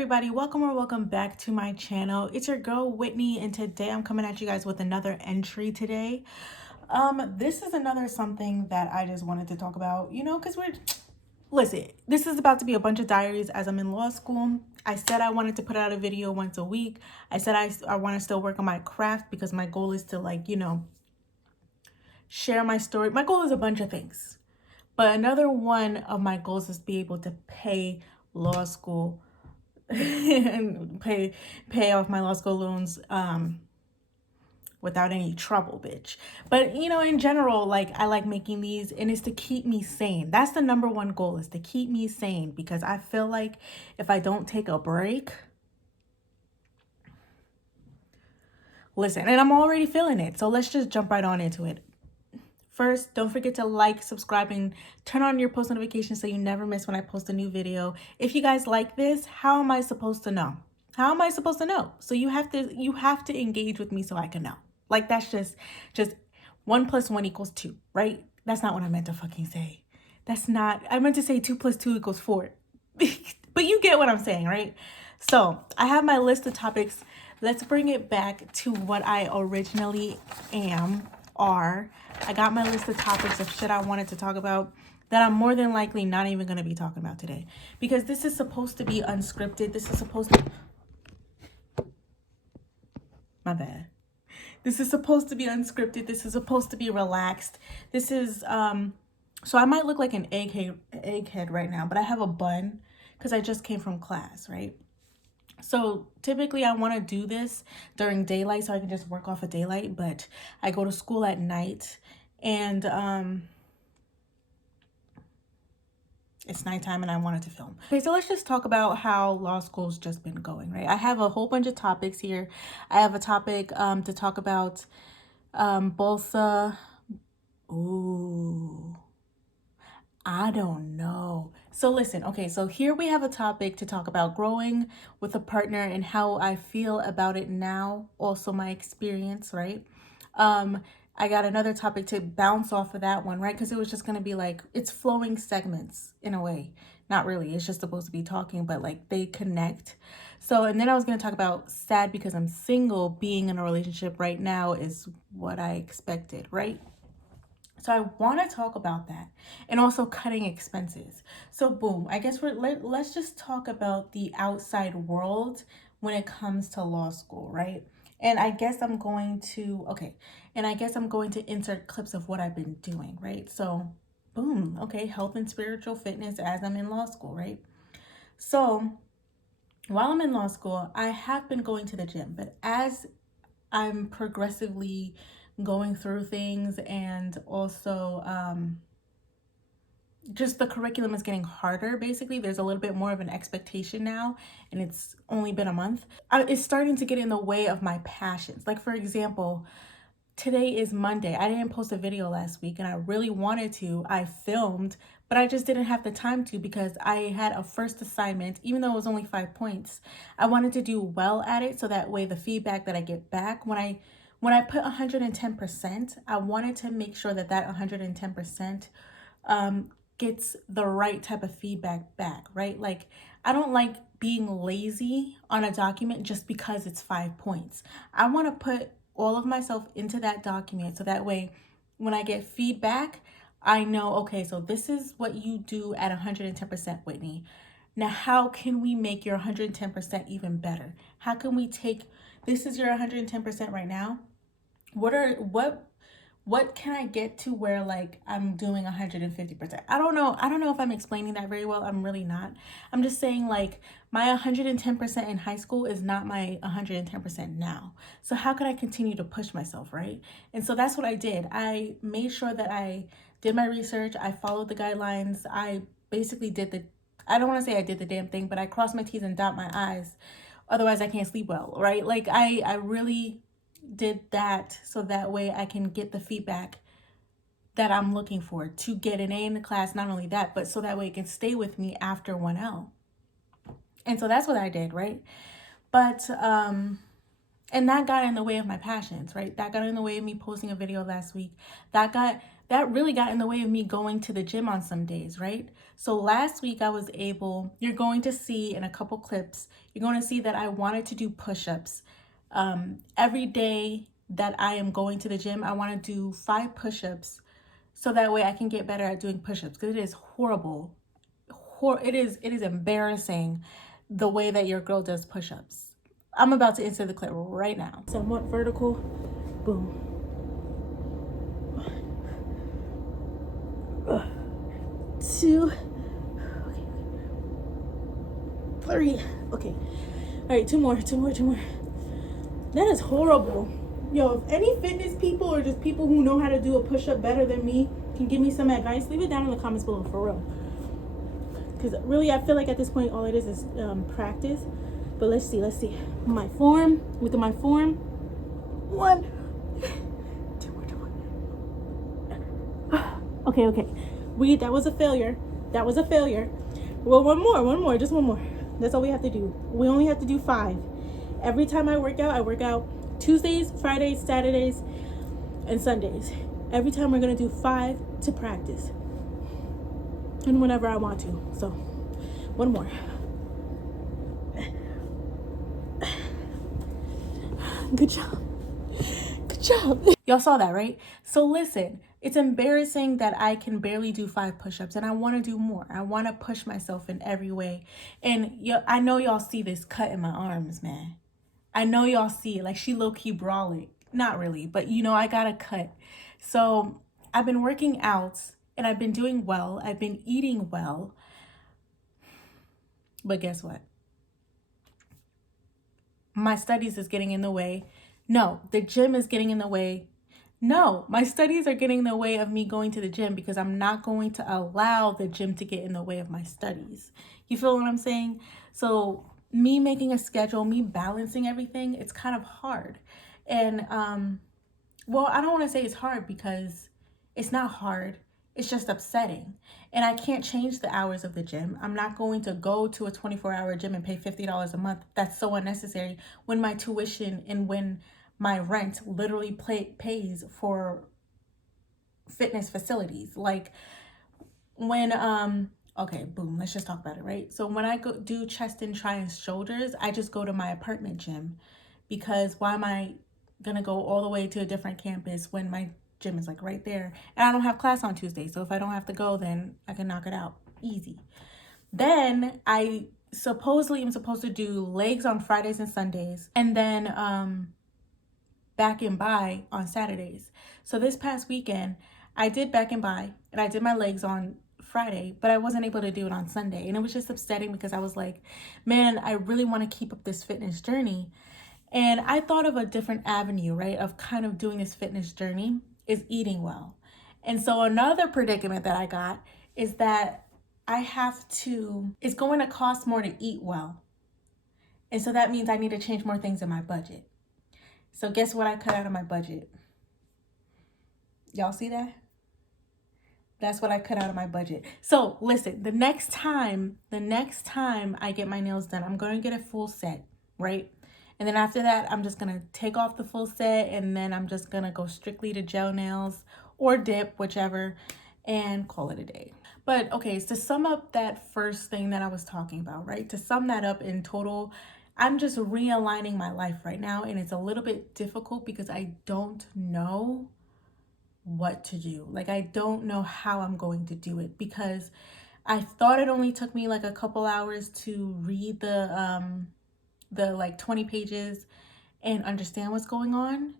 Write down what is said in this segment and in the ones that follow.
everybody, welcome back to my channel. It's your girl Whitney, and today I'm coming at you guys with another entry today. This is another something that I just wanted to talk about, because listen, this is about to be a bunch of diaries as I'm in law school. I said I wanted to put out a video once a week. I said I want to still work on my craft because my goal is to share my story. My goal is a bunch of things, but another one of my goals is to be able to pay law school and pay off my law school loans without any trouble, bitch. But in general, like, I like making these, and it's to keep me sane. That's the number one goal, is to keep me sane, because I feel like if I don't take a break, listen, and I'm already feeling it, so let's just jump right on into it. First, don't forget to like, subscribe, and turn on your post notifications so you never miss when I post a new video. If you guys like this, how am I supposed to know? How am I supposed to know? So you have to engage with me so I can know. Like, that's just 1 + 1 = 2, right? That's not what I meant to fucking say. I meant to say 2 + 2 = 4. But you get what I'm saying, right? So I have my list of topics. Let's bring it back to what I originally are. I got my list of topics of shit I wanted to talk about that I'm more than likely not even going to be talking about today, because this is supposed to be unscripted. This is supposed to, my bad. This is supposed to be unscripted. This is supposed to be relaxed. This is, so I might look like an egghead right now, but I have a bun because I just came from class, right? So typically I want to do this during daylight so I can just work off of daylight, but I go to school at night, and it's nighttime and I wanted to film. Okay, so let's just talk about how law school's just been going, right? I have a whole bunch of topics here. I have a topic to talk about both I don't know. So listen, okay, so here we have a topic to talk about growing with a partner and how I feel about it now, also my experience, right? I got another topic to bounce off of that one, right? Because it was just going to be like, it's flowing segments in a way. Not really, it's just supposed to be talking, but like they connect. So, and then I was going to talk about sad because I'm single. Being in a relationship right now is what I expected, right? So I want to talk about that, and also cutting expenses. So boom, I guess let's just talk about the outside world when it comes to law school, right? And I guess I'm going to insert clips of what I've been doing, right? So boom, okay, health and spiritual fitness as I'm in law school, right? So while I'm in law school, I have been going to the gym, but as I'm progressively going through things, and also just the curriculum is getting harder. Basically, there's a little bit more of an expectation now, and it's only been a month. It's starting to get in the way of my passions. Like, for example, today is Monday. I didn't post a video last week, and I really wanted to. I filmed, but I just didn't have the time to, because I had a first assignment. Even though it was only 5 points, I wanted to do well at it, so that way the feedback that I get back when I put 110%, I wanted to make sure that 110% gets the right type of feedback back, right? Like, I don't like being lazy on a document just because it's 5 points. I want to put all of myself into that document, so that way when I get feedback, I know, okay, so this is what you do at 110%, Whitney. Now, how can we make your 110% even better? How can we take, this is your 110% right now. What can I get to where, like, I'm doing 150%? I don't know if I'm explaining that very well. I'm really not. I'm just saying, like, my 110% in high school is not my 110% now. So how can I continue to push myself, right? And so that's what I did. I made sure that I did my research. I followed the guidelines. I basically I don't want to say I did the damn thing, but I crossed my T's and dot my I's. Otherwise I can't sleep well, right? Like, I really did that so that way I can get the feedback that I'm looking for to get an A in the class. Not only that, but so that way it can stay with me after 1L. And so that's what I did, right? But and that got in the way of my passions, right? That got in the way of me posting a video last week. That that really got in the way of me going to the gym on some days, right? So last week I was able, you're going to see in a couple clips, you're going to see that I wanted to do push-ups. Every day that I am going to the gym, I want to do 5 push-ups so that way I can get better at doing push-ups, because it is horrible. It is embarrassing the way that your girl does push-ups. I'm about to insert the clip right now. Somewhat vertical, boom. 2, okay, 3, okay. All right, 2 more. That is horrible. Yo, if any fitness people or just people who know how to do a push-up better than me can give me some advice, leave it down in the comments below, for real. Because really, I feel like at this point, all it is practice. But let's see. With my form. 1, 2 more. Okay. That was a failure. Well, one more, just one more. That's all we have to do. We only have to do 5. Every time I work out Tuesdays, Fridays, Saturdays, and Sundays. Every time we're gonna do 5 to practice. And whenever I want to. So, one more. Good job. Y'all saw that, right? So listen, it's embarrassing that I can barely do 5 push-ups, and I want to do more. I want to push myself in every way. And I know y'all see this cut in my arms, man. I know y'all see it. Like, she low-key brolic. Not really, but I got a cut. So I've been working out, and I've been doing well. I've been eating well. But guess what? My studies is getting in the way. No, the gym is getting in the way. No, my studies are getting in the way of me going to the gym, because I'm not going to allow the gym to get in the way of my studies. You feel what I'm saying? So me making a schedule, me balancing everything, it's kind of hard. And well, I don't want to say it's hard, because it's not hard. It's just upsetting. And I can't change the hours of the gym. I'm not going to go to a 24-hour gym and pay $50 a month. That's so unnecessary, when my tuition and when my rent literally pays for fitness facilities. Like, when okay, boom, let's just talk about it, right? So when I go do chest and try and shoulders, I just go to my apartment gym, because why am I gonna go all the way to a different campus when my gym is like right there? And I don't have class on Tuesday, so if I don't have to go, then I can knock it out easy. Then I supposedly am supposed to do legs on Fridays and Sundays, and then back and by on Saturdays. So this past weekend, I did back and by, and I did my legs on Friday, but I wasn't able to do it on Sunday. And it was just upsetting, because I was like, man, I really want to keep up this fitness journey. And I thought of a different avenue, right, of kind of doing this fitness journey is eating well. And so another predicament that I got is that it's going to cost more to eat well. And so that means I need to change more things in my budget. So guess what I cut out of my budget? Y'all see that? That's what I cut out of my budget. So listen, the next time I get my nails done, I'm going to get a full set, right? And then after that, I'm just going to take off the full set, and then I'm just going to go strictly to gel nails or dip, whichever, and call it a day. But okay, so to sum up that first thing that I was talking about, right? To sum that up in total, I'm just realigning my life right now, and it's a little bit difficult because I don't know what to do. Like, I don't know how I'm going to do it, because I thought it only took me like a couple hours to read the like 20 pages and understand what's going on.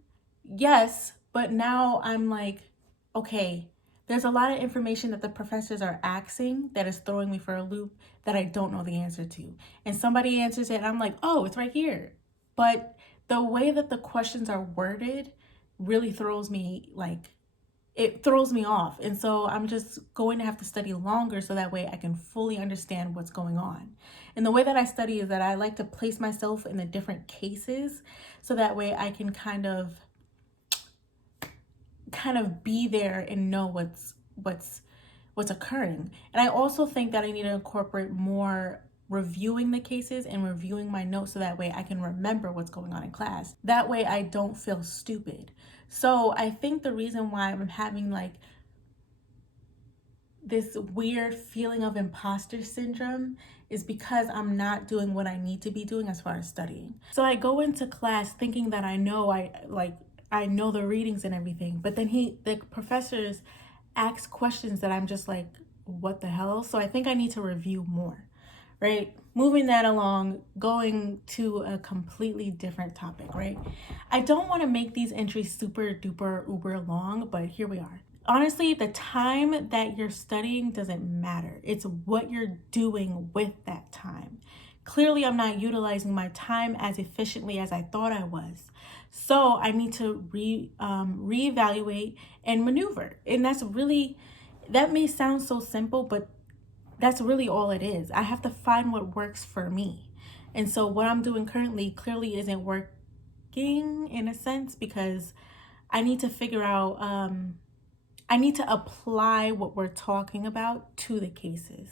Yes, but now I'm like, okay, there's a lot of information that the professors are asking that is throwing me for a loop that I don't know the answer to. And somebody answers it and I'm like, oh, it's right here. But the way that the questions are worded really throws me off. And so I'm just going to have to study longer so that way I can fully understand what's going on. And the way that I study is that I like to place myself in the different cases so that way I can kind of be there and know what's occurring. And I also think that I need to incorporate more reviewing the cases and reviewing my notes so that way I can remember what's going on in class. That way I don't feel stupid. So I think the reason why I'm having like this weird feeling of imposter syndrome is because I'm not doing what I need to be doing as far as studying. So I go into class thinking that I know the readings and everything, but then the professors ask questions that I'm just like, what the hell? So I think I need to review more, right? Moving that along, going to a completely different topic, right? I don't want to make these entries super duper uber long, but here we are. Honestly, the time that you're studying doesn't matter. It's what you're doing with that time. Clearly, I'm not utilizing my time as efficiently as I thought I was. So I need to reevaluate and maneuver. And that may sound so simple, but that's really all it is. I have to find what works for me. And so what I'm doing currently clearly isn't working in a sense, because I need to figure out, I need to apply what we're talking about to the cases.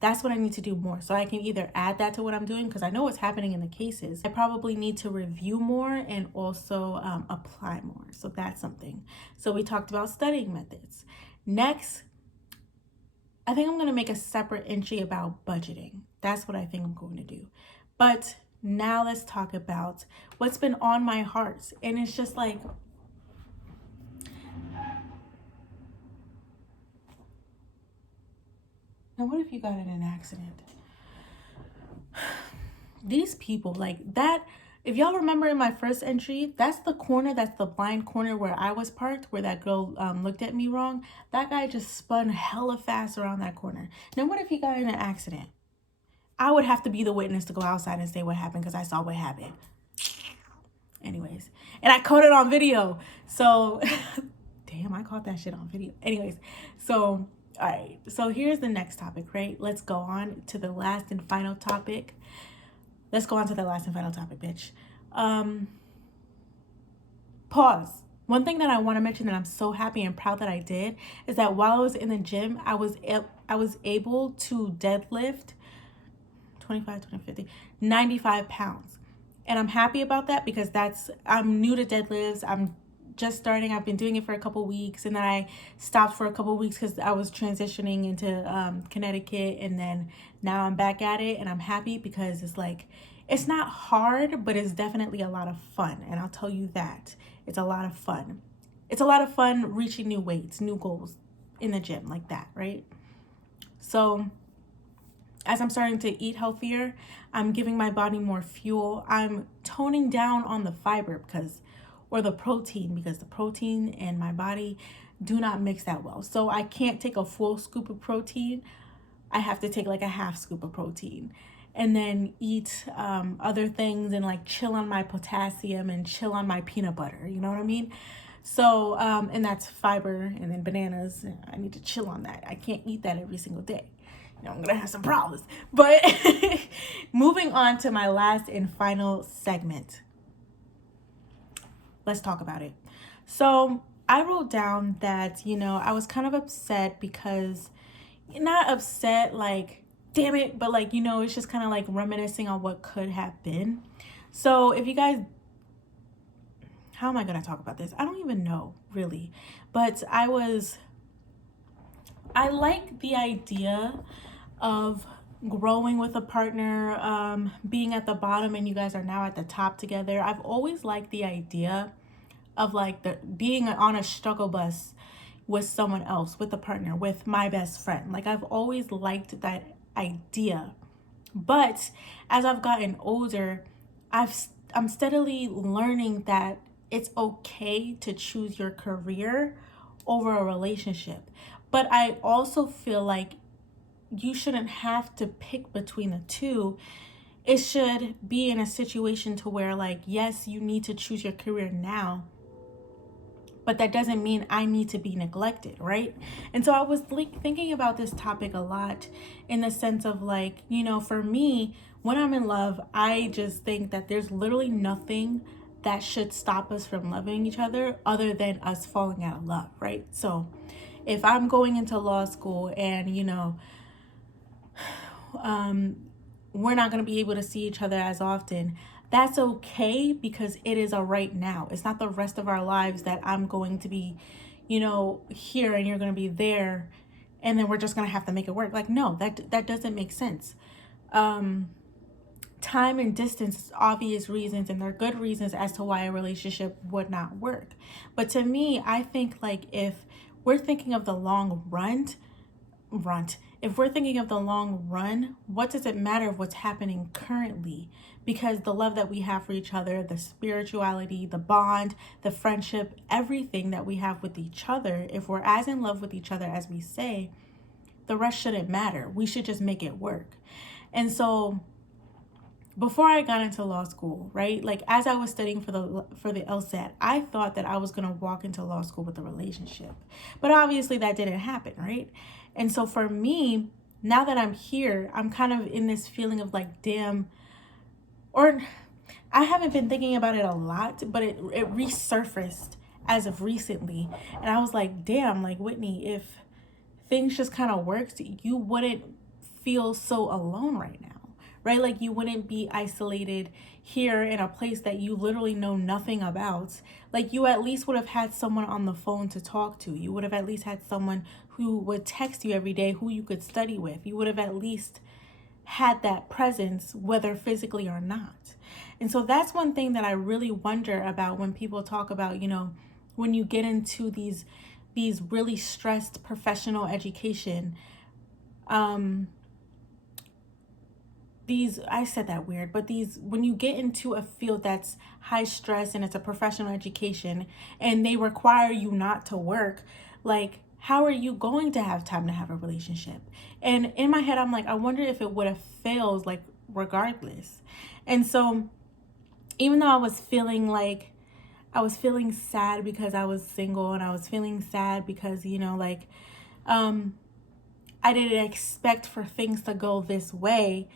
That's what I need to do more. So I can either add that to what I'm doing, because I know what's happening in the cases. I probably need to review more and also apply more. So that's something. So we talked about studying methods. Next, I think I'm going to make a separate entry about budgeting. That's what I think I'm going to do. But now let's talk about what's been on my heart. And it's just like, now what if you got in an accident? These people like that. If y'all remember in my first entry, that's the corner, that's the blind corner where I was parked, where that girl looked at me wrong. That guy just spun hella fast around that corner. Now, what if he got in an accident? I would have to be the witness to go outside and say what happened, because I saw what happened. Anyways, and I caught it on video. So, damn, I caught that shit on video. Anyways, so, all right. So here's the next topic, right? Let's go on to the last and final topic. Bitch. Pause. One thing that I want to mention that I'm so happy and proud that I did is that while I was in the gym, I was able to deadlift 95 pounds. And I'm happy about that, because I'm new to deadlifts. I'm just starting. I've been doing it for a couple weeks, and then I stopped for a couple weeks because I was transitioning into Connecticut, and then now I'm back at it, and I'm happy because it's like, it's not hard, but it's definitely a lot of fun. And I'll tell you that it's a lot of fun. It's a lot of fun reaching new weights, new goals in the gym like that, right? So as I'm starting to eat healthier, I'm giving my body more fuel. I'm toning down on the fiber or the protein, because the protein and my body do not mix that well. So I can't take a full scoop of protein. I have to take like a half scoop of protein, and then eat other things, and like chill on my potassium and chill on my peanut butter. You know what I mean? So, and that's fiber, and then bananas. I need to chill on that. I can't eat that every single day. You know, I'm gonna have some problems. But moving on to my last and final segment. Let's talk about it. So I wrote down that, I was kind of upset, because not upset like, damn it, but like, it's just kind of like reminiscing on what could have been. So if you guys, how am I going to talk about this? I don't even know really, but I like the idea of growing with a partner, being at the bottom and you guys are now at the top together. I've always liked the idea of like being on a struggle bus with someone else, with a partner, with my best friend. Like, I've always liked that idea. But as I've gotten older, I'm steadily learning that it's okay to choose your career over a relationship. But I also feel like you shouldn't have to pick between the two. It should be in a situation to where, like, yes, you need to choose your career now, but that doesn't mean I need to be neglected, right? And so I was like thinking about this topic a lot, in the sense of like, for me, when I'm in love, I just think that there's literally nothing that should stop us from loving each other other than us falling out of love, right? So if I'm going into law school and, we're not going to be able to see each other as often, that's okay, because it is a right now. It's not the rest of our lives that I'm going to be, here and you're going to be there and then we're just gonna have to make it work. Like, no, that doesn't make sense. Time and distance, obvious reasons, and they're good reasons as to why a relationship would not work. But to me, I think like if we're thinking of the long if we're thinking of the long run, what does it matter of what's happening currently? Because the love that we have for each other, the spirituality, the bond, the friendship, everything that we have with each other, if we're as in love with each other as we say, the rest shouldn't matter. We should just make it work. And so before I got into law school, right? Like as I was studying for the LSAT, I thought that I was going to walk into law school with a relationship. But obviously that didn't happen, right? And so for me, now that I'm here, I'm kind of in this feeling of like, damn, or I haven't been thinking about it a lot, but it resurfaced as of recently. And I was like, damn, like Whitney, if things just kind of worked, you wouldn't feel so alone right now. Right? Like you wouldn't be isolated here in a place that you literally know nothing about. Like you at least would have had someone on the phone to talk to. You would have at least had someone who would text you every day, who you could study with. You would have at least had that presence, whether physically or not. And so that's one thing that I really wonder about when people talk about, you know, when you get into these really stressed professional education, I said that weird, but when you get into a field that's high stress and it's a professional education and they require you not to work, like, how are you going to have time to have a relationship? And in my head, I'm like, I wonder if it would have failed, like, regardless. And so even though I was feeling sad because I was single, and I was feeling sad because, you know, like, I didn't expect for things to go this way,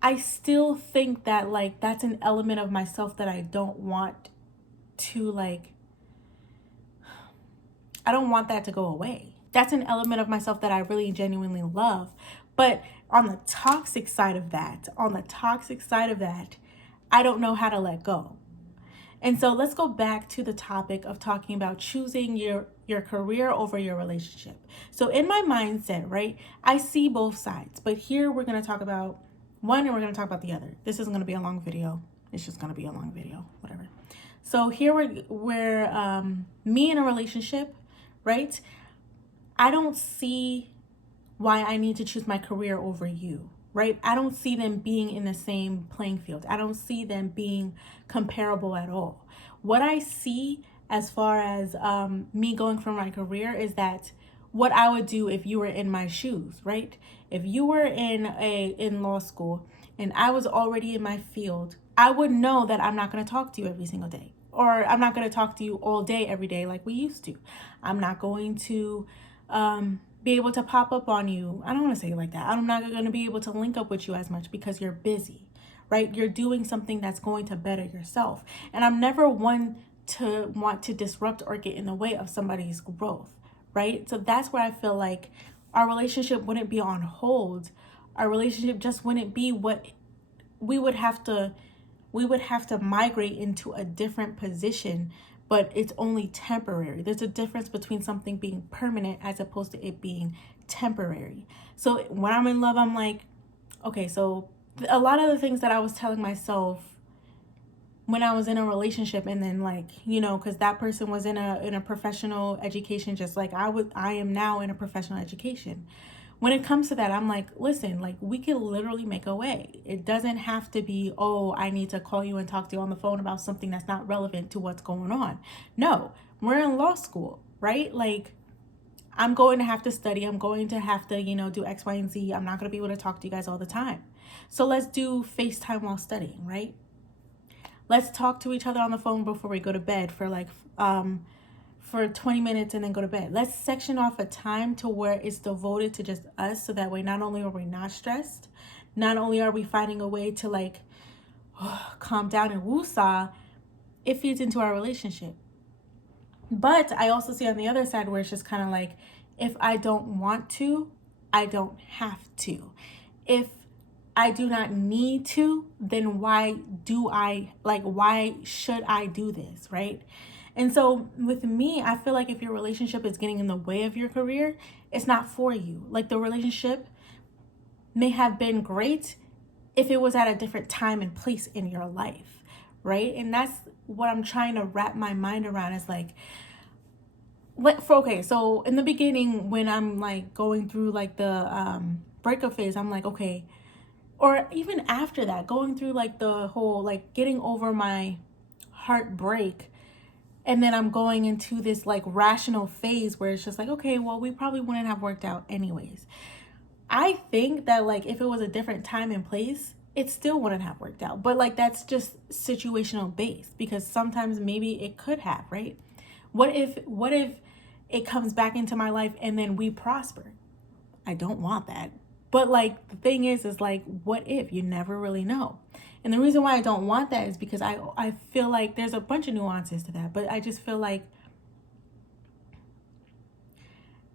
I still think that, like, that's an element of myself that I don't want to, like, I don't want that to go away. That's an element of myself that I really genuinely love. But on the toxic side of that, I don't know how to let go. And so let's go back to the topic of talking about choosing your career over your relationship. So in my mindset, right, I see both sides. But here we're going to talk about one and we're going to talk about the other. This isn't going to be a long video. It's just going to be a long video, whatever. So here we're me in a relationship, right? I don't see why I need to choose my career over you, right? I don't see them being in the same playing field. I don't see them being comparable at all. What I see as far as me going for my career is that what I would do if you were in my shoes, right? If you were in law school and I was already in my field, I would know that I'm not going to talk to you every single day, or I'm not going to talk to you all day, every day like we used to. I'm not going to be able to pop up on you. I don't want to say it like that. I'm not going to be able to link up with you as much because you're busy, right? You're doing something that's going to better yourself. And I'm never one to want to disrupt or get in the way of somebody's growth, right? So that's where I feel like our relationship wouldn't be on hold. Our relationship just wouldn't be what we would have to migrate into a different position, but it's only temporary. There's a difference between something being permanent as opposed to it being temporary. So when I'm in love, I'm like, okay, so a lot of the things that I was telling myself when I was in a relationship, and then, like, you know, because that person was in a professional education just like I am now in a professional education. When it comes to that, I'm like, listen, like, we can literally make a way. It doesn't have to be, oh, I need to call you and talk to you on the phone about something that's not relevant to what's going on. No, we're in law school, right? Like, I'm going to have to study. I'm going to have to, you know, do X, Y, and Z. I'm not going to be able to talk to you guys all the time. So let's do FaceTime while studying, right? Let's talk to each other on the phone before we go to bed for like for 20 minutes and then go to bed. Let's section off a time to where it's devoted to just us, so that way not only are we not stressed, not only are we finding a way to, like, calm down and woosah, it feeds into our relationship. But I also see on the other side where it's just kind of like, if I don't want to, I don't have to. If I do not need to, then why should I do this, right? And so with me, I feel like if your relationship is getting in the way of your career, it's not for you. Like, the relationship may have been great if it was at a different time and place in your life, right? And that's what I'm trying to wrap my mind around, is like, okay, so in the beginning, when I'm like going through like the breakup phase, I'm like, okay, or even after that, going through like the whole like getting over my heartbreak, and then I'm going into this like rational phase where it's just like, okay, well, we probably wouldn't have worked out anyways. I think that like if it was a different time and place, it still wouldn't have worked out. But like that's just situational based, because sometimes maybe it could have, right? What if it comes back into my life and then we prosper? I don't want that. But like the thing is like, what if? You never really know. And the reason why I don't want that is because I feel like there's a bunch of nuances to that, but I just feel like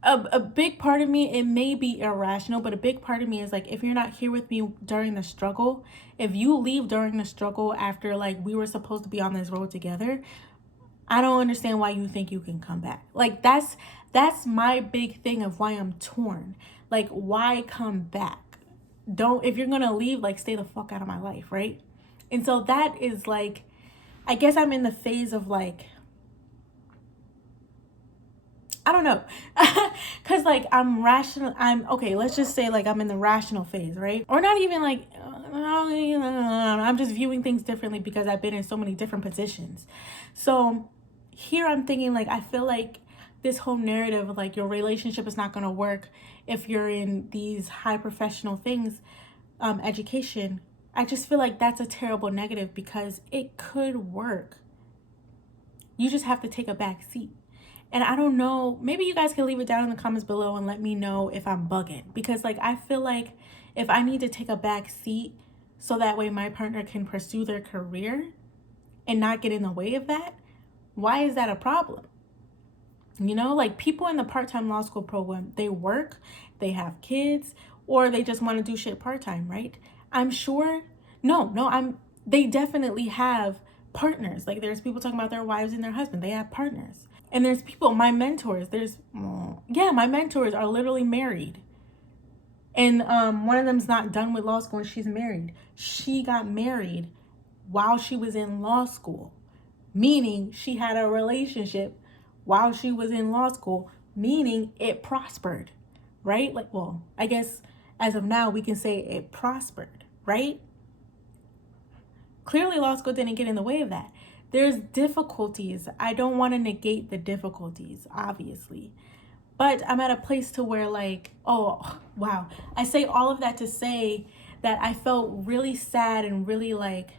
a big part of me, it may be irrational, but a big part of me is like, if you're not here with me during the struggle, if you leave during the struggle after like we were supposed to be on this road together, I don't understand why you think you can come back. Like that's my big thing of why I'm torn. Like, why come back? Don't, if you're gonna leave, like, stay the fuck out of my life, right? And so that is like, I guess I'm in the phase of like, I don't know. Cause like I'm okay, let's just say like I'm in the rational phase, right? Or not even like, I'm just viewing things differently because I've been in so many different positions. So here I'm thinking like, I feel like this whole narrative of like your relationship is not gonna work if you're in these high professional things, education. I just feel like that's a terrible negative because it could work. You just have to take a back seat. And I don't know, maybe you guys can leave it down in the comments below and let me know if I'm bugging. Because like, I feel like if I need to take a back seat so that way my partner can pursue their career and not get in the way of that, why is that a problem? You know, like people in the part-time law school program, they work, they have kids, or they just want to do shit part-time, right? I'm sure, they definitely have partners. Like there's people talking about their wives and their husband, they have partners. And there's people, my mentors, my mentors are literally married. And one of them's not done with law school and she's married. She got married while she was in law school, meaning she had a relationship while she was in law school, meaning it prospered, right? Like, well, I guess as of now, we can say it prospered, right? Clearly, law school didn't get in the way of that. There's difficulties. I don't want to negate the difficulties, obviously. But I'm at a place to where like, oh, wow. I say all of that to say that I felt really sad and really like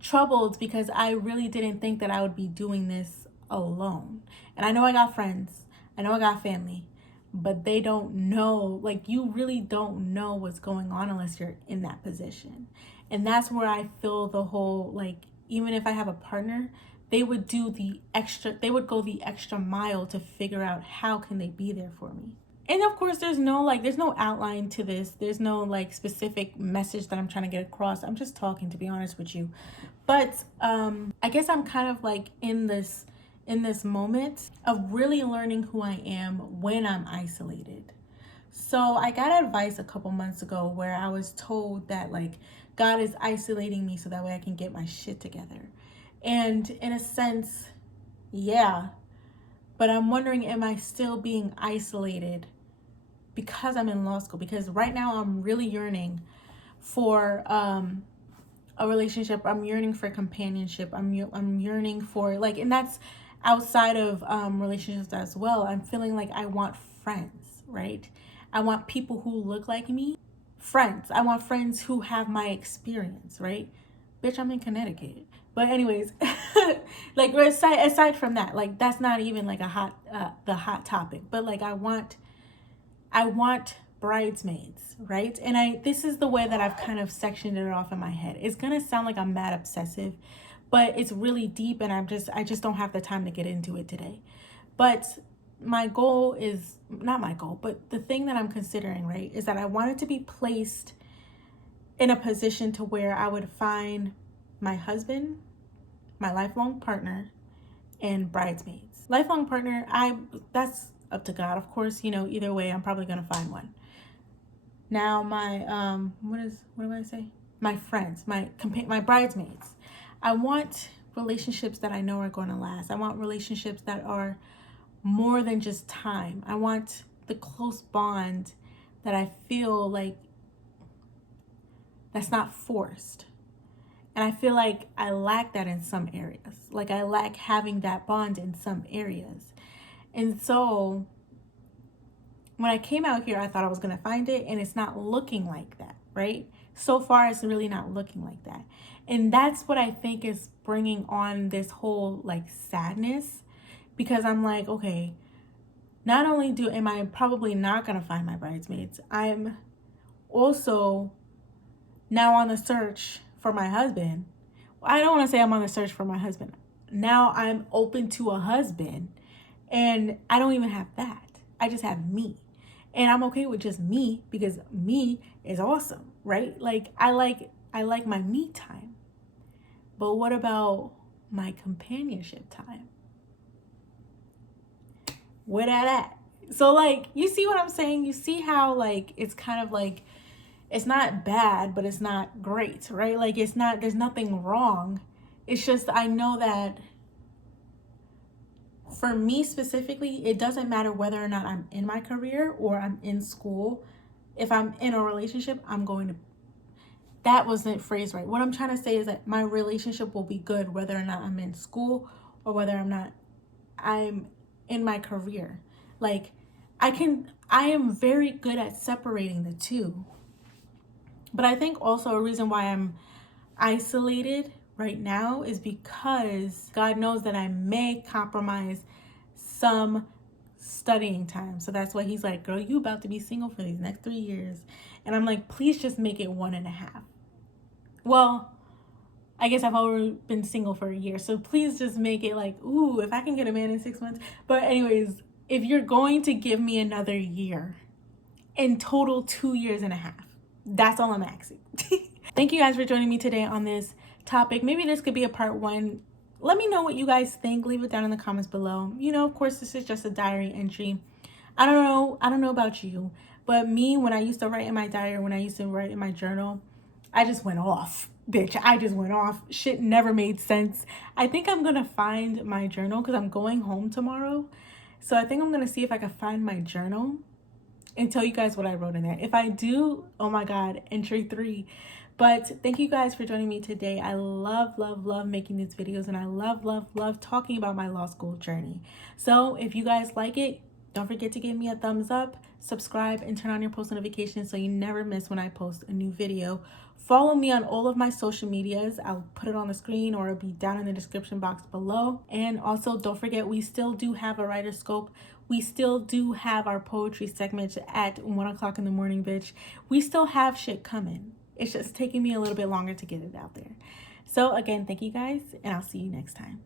troubled because I really didn't think that I would be doing this alone. And I know I got friends. I know I got family. But they don't know, like you really don't know what's going on unless you're in that position. And that's where I feel the whole, like, even if I have a partner, they would go the extra mile to figure out how can they be there for me. And of course, there's no outline to this. There's no like specific message that I'm trying to get across. I'm just talking, to be honest with you. But I guess I'm kind of like in this moment of really learning who I am when I'm isolated. So I got advice a couple months ago where I was told that like God is isolating me so that way I can get my shit together. And in a sense, yeah. But I'm wondering, am I still being isolated because I'm in law school? Because right now I'm really yearning for a relationship. I'm yearning for companionship. I'm yearning for like, and that's outside of relationships as well. I'm feeling like I want friends, right? I want people who look like me. Friends. I want friends who have my experience, right? Bitch, I'm in Connecticut. But anyways, like aside from that, like that's not even like the hot topic. But like I want bridesmaids, right? And this is the way that I've kind of sectioned it off in my head. It's gonna sound like I'm mad obsessive, but it's really deep, and I just don't have the time to get into it today. But my goal is not my goal, but the thing that I'm considering, right, is that I wanted to be placed in a position to where I would find my husband, my lifelong partner, and bridesmaids. Lifelong partner, that's up to God. Of course, you know, either way, I'm probably gonna find one. Now my what do I say? My friends, my bridesmaids. I want relationships that I know are going to last. I want relationships that are more than just time. I want the close bond that I feel like that's not forced. And I feel like I lack that in some areas. Like I lack having that bond in some areas. And so when I came out here, I thought I was going to find it, and it's not looking like that, right? So far, it's really not looking like that. And that's what I think is bringing on this whole like sadness, because I'm like, okay, not only am I probably not going to find my bridesmaids, I'm also now on the search for my husband. I don't want to say I'm on the search for my husband. Now I'm open to a husband, and I don't even have that. I just have me. And I'm okay with just me, because me is awesome, right? Like I like my me time. But what about my companionship time? Where that at? So like, you see what I'm saying? You see how like it's kind of like, it's not bad, but it's not great, right? Like it's not, there's nothing wrong. It's just, I know that for me specifically, it doesn't matter whether or not I'm in my career or I'm in school. If I'm in a relationship, I'm going to, that wasn't phrased right. What I'm trying to say is that my relationship will be good whether or not I'm in school or whether I'm in my career. Like I am very good at separating the two. But I think also a reason why I'm isolated right now is because God knows that I may compromise some studying time. So that's why he's like, girl, you about to be single for these next 3 years. And I'm like, please just make it 1.5. Well, I guess I've already been single for a year. So please just make it like, ooh, if I can get a man in 6 months. But anyways, if you're going to give me another year, in total 2.5 years, that's all I'm asking. Thank you guys for joining me today on this topic. Maybe this could be a part 1. Let me know what you guys think. Leave it down in the comments below. You know, of course, this is just a diary entry. I don't know about you, but me, when I used to write in my diary, when I used to write in my journal, I just went off, bitch. I just went off. Shit never made sense. I think I'm gonna find my journal because I'm going home tomorrow. So I think I'm gonna see if I can find my journal and tell you guys what I wrote in there. If I do, oh my God, entry 3. But thank you guys for joining me today. I love making these videos, and I love talking about my law school journey. So if you guys like it, don't forget to give me a thumbs up, subscribe, and turn on your post notifications so you never miss when I post a new video. Follow me on all of my social medias. I'll put it on the screen or it'll be down in the description box below. And also don't forget, we still do have a writer scope. We still do have our poetry segment at 1 o'clock in the morning, bitch. We still have shit coming. It's just taking me a little bit longer to get it out there. So again, thank you guys, and I'll see you next time.